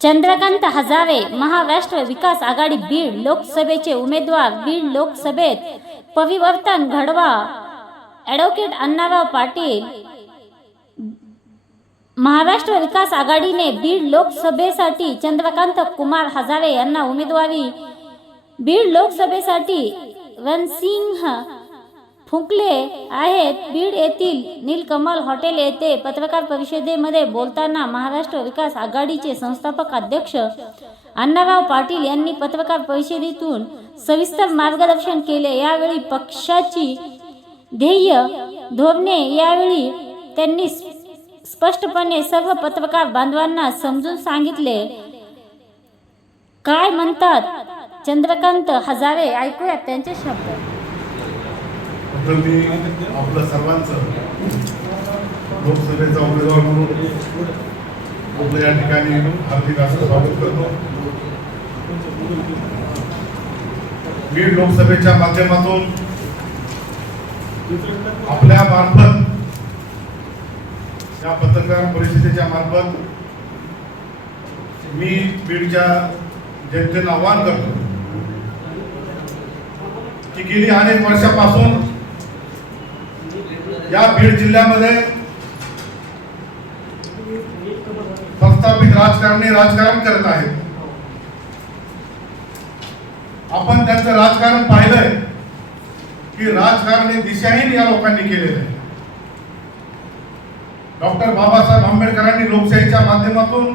चंद्रकांत हजारे महाराष्ट्र विकास आघाडी बीड लोकसभेचे उमेदवार बीड लोकसभेत परिवर्तन घडवा. ॲडव्होकेट अण्णाराव पाटील महाराष्ट्र विकास आघाडीने बीड लोकसभेसाठी चंद्रकांत कुमार हजारे यांना उमेदवारी. बीड लोकसभेसाठी रणसिंह फुंकले आहेत. बीड येथील नीलकमल हॉटेल येथे पत्रकार परिषदेमध्ये बोलताना महाराष्ट्र विकास आघाडीचे संस्थापक अध्यक्ष अण्णाराव पाटील यांनी पत्रकार परिषदेतून सविस्तर मार्गदर्शन केले. यावेळी पक्षाची ध्येय धोरणे यावेळी त्यांनी स्पष्टपणे सर्व पत्रकार बांधवांना समजून सांगितले. काय म्हणतात? चंद्रकांत हजारे ऐकूयात त्यांचे शब्द. तर मी आपलं सर्वांचं लोकसभेचा उमेदवार म्हणून आपलं या ठिकाणी हार्दिक असं स्वागत करतो. बीड लोकसभेच्या माध्यमातून आपल्या मार्फत या पत्रकार परिषदेच्या मार्फत मी बीडच्या जनतेला आवाहन करतो की गेली अनेक वर्षापासून या बीड जिल्ह्यामध्ये प्रस्थापित राजकारणी राजकारण करत आहेत. आपण त्यांचं राजकारण पाहिलंय की राजकारण हे दिशाहीन या लोकांनी केलेलं आहे. डॉक्टर बाबासाहेब आंबेडकरांनी लोकशाहीच्या माध्यमातून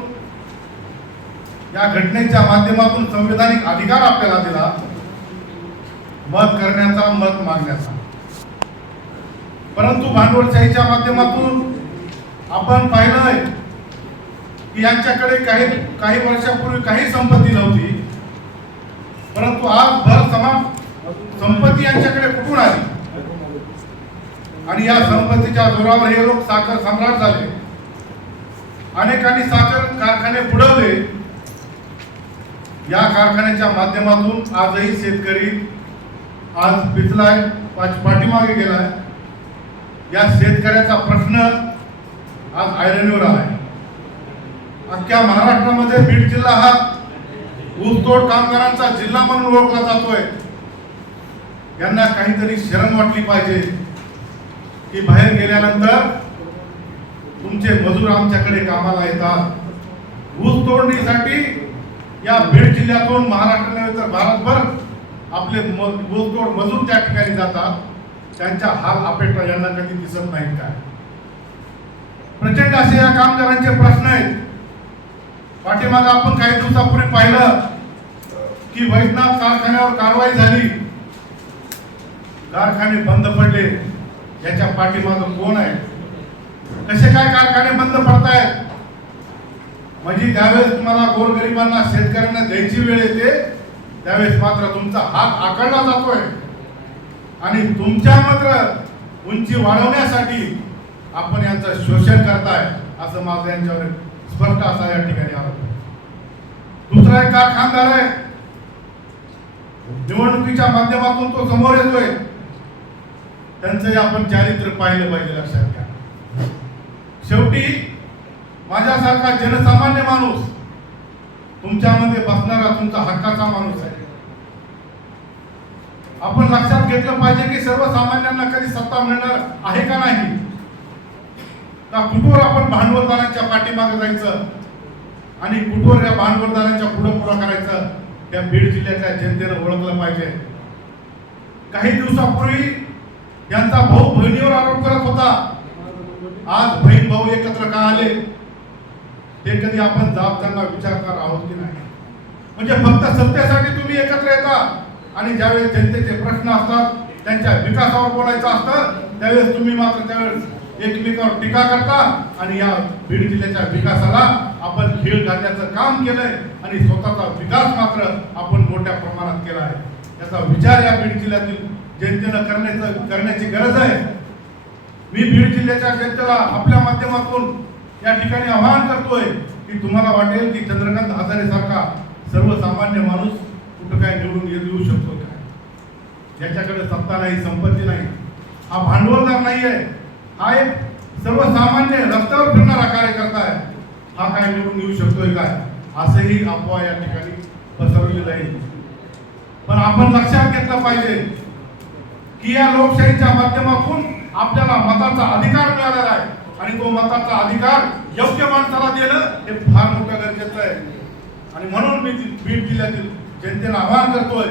या घटनेच्या माध्यमातून संविधानिक अधिकार आपल्याला दिला मत करण्याचा मत मागण्याचा. परंतु भांडवलशाहीच्या माध्यमातून आपण पाहिलंय की यांच्याकडे काही काही वर्षापूर्वी काही संपत्ती नव्हती. परंतु आज भर समा संपत्ती यांच्याकडे कुठून आली? आणि या संपत्तीच्या जोरावर हे लोक साखर सम्राट झाले. अनेकांनी साखर कारखाने बुडवले. या कारखान्याच्या माध्यमातून आजही शेतकरी आज पिचलाय पाठीमागे गेलाय. या शेतकऱ्याचा प्रश्न आज ऐरणीवर आहे अख्ख्या महाराष्ट्रामध्ये बीड जिल्हा हा ऊसतोड कामगारांचा जिल्हा म्हणून ओळखला जातोय. यांना काहीतरी शरम वाटली पाहिजे. की बाहेर गेल्यानंतर तुमचे मजूर आमच्याकडे कामाला येतात. ऊस तोडणीसाठी या बीड जिल्ह्यातून महाराष्ट्र नव्हे तर भारतभर आपले म- ऊसतोड मजूर त्या ठिकाणी जातात. त्यांच्या हाल अपेक्षा यांना कधी दिसत नाहीत काय? प्रचंड असे या कामगारांचे प्रश्न आहेत. पाठीमागे आपण काही दिवसापूर्वी पाहिलं की वैद्यनाथ कारखान्यावर कारवाई झाली. कारखाने बंद पडले. याच्या पाठीमाग कोण आहे? कसे काय कारखाने बंद पडतायत? म्हणजे ज्यावेळेस तुम्हाला गोरगरिबांना शेतकऱ्यांना द्यायची वेळ येते त्यावेळेस मात्र तुमचा हात आकडला जातोय. आणि तुमच्या मात्र उंची वाढवण्यासाठी आपण यांचं शोषण करताय असं माझं यांच्यावर स्पष्ट असा या ठिकाणी आरोप आहे. दुसरा एक कारखानदार आहे. निवडणुकीच्या माध्यमातून तो समोर येतोय. त्यांचंही आपण चारित्र्य पाहिलं पाहिजे लक्षात घ्या. शेवटी माझ्यासारखा जनसामान्य माणूस तुमच्यामध्ये बसणारा तुमचा हक्काचा माणूस आहे. आपण लक्षात घेतलं पाहिजे की सर्वसामान्यांना कधी सत्ता मिळणार आहे का नाही? का कुठवर आपण भांडवलदारांच्या पाठीमागे जायचं? आणि कुठवर या भांडवलदारांच्या पुढं पुढं करायचं? त्या बीड जिल्ह्याच्या जनतेनं ओळखलं पाहिजे. काही दिवसापूर्वी यांचा भाऊ बहिणीवर आरोप करत होता. आज बहीण भाऊ एकत्र का आले? ते कधी आपण जाब त्यांना विचारणार आहोत की नाही? म्हणजे फक्त सत्तेसाठी तुम्ही एकत्र येता. आणि ज्यावेळेस जनतेचे प्रश्न असतात त्यांच्या विकासावर बोलायचं असतं त्यावेळेस तुम्ही मात्र त्यावेळेस एकमेकावर टीका करता आणि या बीड जिल्ह्याच्या विकासाला आपण खेळ घालण्याचं काम केलंय आणि स्वतःचा विकास मात्र आपण मोठ्या प्रमाणात केला आहे. याचा विचार या बीड जिल्ह्यातील जनतेनं करण्याचं करण्याची गरज आहे. मी बीड जिल्ह्याच्या जनतेला आपल्या माध्यमातून या ठिकाणी आवाहन करतोय की तुम्हाला वाटेल की चंद्रकांत हजारे सारखा सर्वसामान्य माणूस कुठं काय निवडून येऊ शकतो काय? ज्याच्याकडे सत्ता नाही संपत्ती नाही हा भांडवलदार नाही आहे हा एक सर्वसामान्य रस्त्यावर फिरणारा कार्यकर्ता आहे. हा काय निवडून येऊ शकतोय काय? असंही अफवा या ठिकाणी पसरवलेलं आहे पण आपण लक्षात घेतलं पाहिजे की या लोकशाहीच्या माध्यमातून आपल्याला मताचा अधिकार मिळालेला आहे. आणि तो मताचा अधिकार योग्य माणसाला देणं हे फार मोठं गरजेचं आहे. आणि म्हणून मी ती- बीड जिल्ह्यातील जनतेला आवाहन करतोय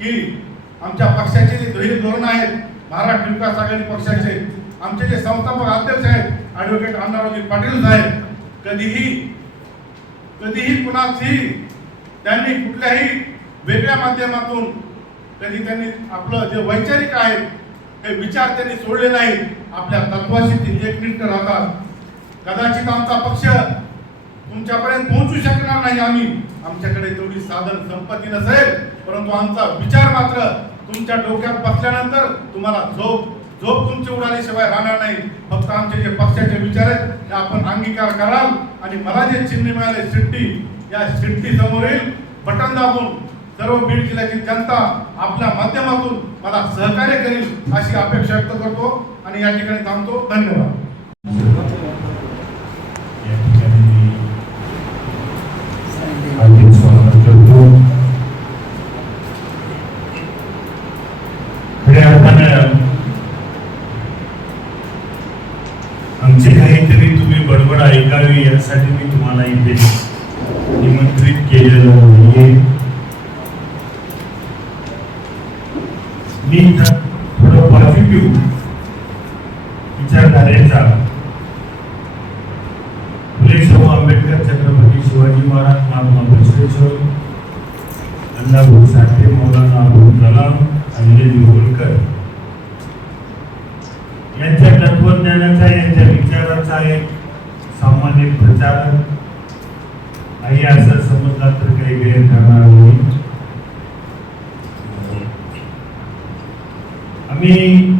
की आमच्या पक्षाचे जे ध्येय धोरण आहेत महाराष्ट्र विकास आघाडी पक्षाचे आमचे जे संस्थापक अध्यक्ष आहेत ऍडव्होकेट अण्णारावजी पाटील साहेब कधीही कधीही कुणाची त्यांनी कुठल्याही वेगळ्या माध्यमातून कधी त्यांनी आपलं जे वैचारिक आहे हे विचार त्यांनी सोडले नाहीत. आपल्या तत्वाशी ते एकनिष्ठ राहतात. कदाचित आमचा पक्ष तुमच्यापर्यंत पोहोचू शकणार नाही आम्ही. आमच्याकडे तेवढी साधन संपत्ती नसेल परंतु आमचा विचार मात्र तुमच्या डोक्यात बसल्यानंतर तुम्हाला झोप झोप तुमची उडाल्याशिवाय राहणार नाही. फक्त आमचे जे पक्षाचे विचार आहेत ते आपण अंगीकार कराल. आणि मला जे चिन्ह मिळाले शिट्टी या शिट्टी समोरील बटन दाबून सर्व बीड जिल्ह्याची जनता आपल्या माध्यमातून मला सहकार्य करील अशी अपेक्षा व्यक्त करतो आणि या ठिकाणी थांबतो. धन्यवाद या ठिकाणी मी हार्दिक स्वागत करतो खऱ्या अर्थानं आमचे काहीतरी तुम्ही बडबड ऐकावी यासाठी मी तुम्हाला इथे निमंत्रित केलेलं नाहीये मी थोडं पॉझिटिव्ह विचारधारेचा फुले शाहू आंबेडकर छत्रपती शिवाजी महाराज महात्मा बसवेश्वर अण्णा भाऊ साठे मौलाना अबुल कलाम अंजली होळकर यांच्या तत्वज्ञानाचा यांच्या विचाराचा एक सामान्य प्रचारक. आहे असं समजला तर काही गैर करणार नाही. आम्ही